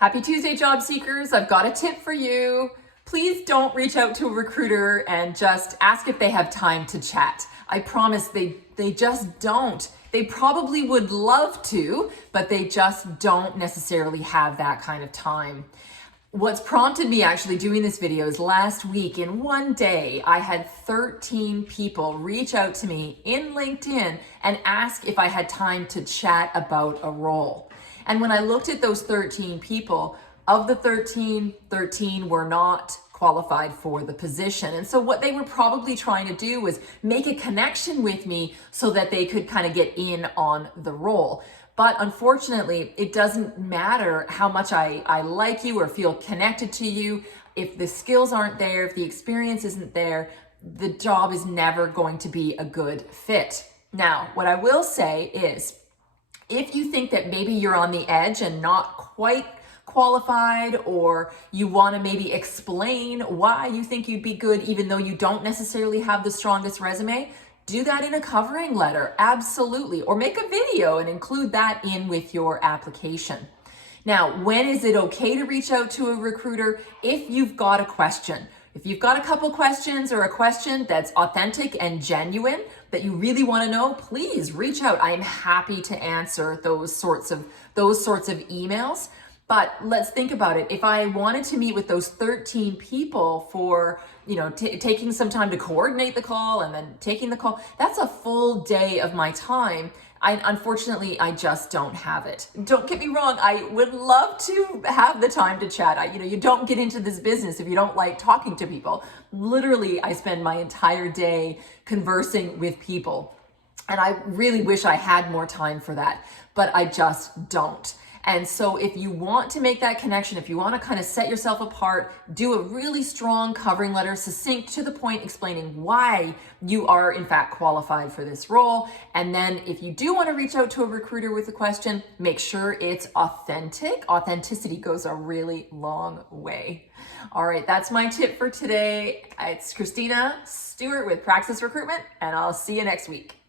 Happy Tuesday, job seekers. I've got a tip for you. Please don't reach out to a recruiter and just ask if they have time to chat. I promise they just don't. They probably would love to, but they just don't necessarily have that kind of time. What's prompted me actually doing this video is last week in one day, I had 13 people reach out to me in LinkedIn and ask if I had time to chat about a role. And when I looked at those 13 people, of the 13 were not qualified for the position. And so what they were probably trying to do was make a connection with me so that they could kind of get in on the role. But unfortunately, it doesn't matter how much I like you or feel connected to you. If the skills aren't there, if the experience isn't there, the job is never going to be a good fit. Now, what I will say is, if you think that maybe you're on the edge and not quite qualified, or you want to maybe explain why you think you'd be good even though you don't necessarily have the strongest resume, do that in a covering letter, absolutely. Or make a video and include that in with your application. Now, when is it okay to reach out to a recruiter? If you've got a question. If you've got a couple questions or a question that's authentic and genuine that you really want to know, please reach out. I am happy to answer those sorts of emails. But let's think about it. If I wanted to meet with those 13 people for, taking some time to coordinate the call and then taking the call, that's a full day of my time. Unfortunately, I just don't have it. Don't get me wrong. I would love to have the time to chat. You don't get into this business if you don't like talking to people. Literally, I spend my entire day conversing with people. And I really wish I had more time for that, but I just don't. And so if you want to make that connection, if you want to kind of set yourself apart, do a really strong covering letter, succinct, to the point, explaining why you are in fact qualified for this role. And then if you do want to reach out to a recruiter with a question, make sure it's authentic. Authenticity goes a really long way. All right, that's my tip for today. It's Christina Stewart with Praxis Recruitment, and I'll see you next week.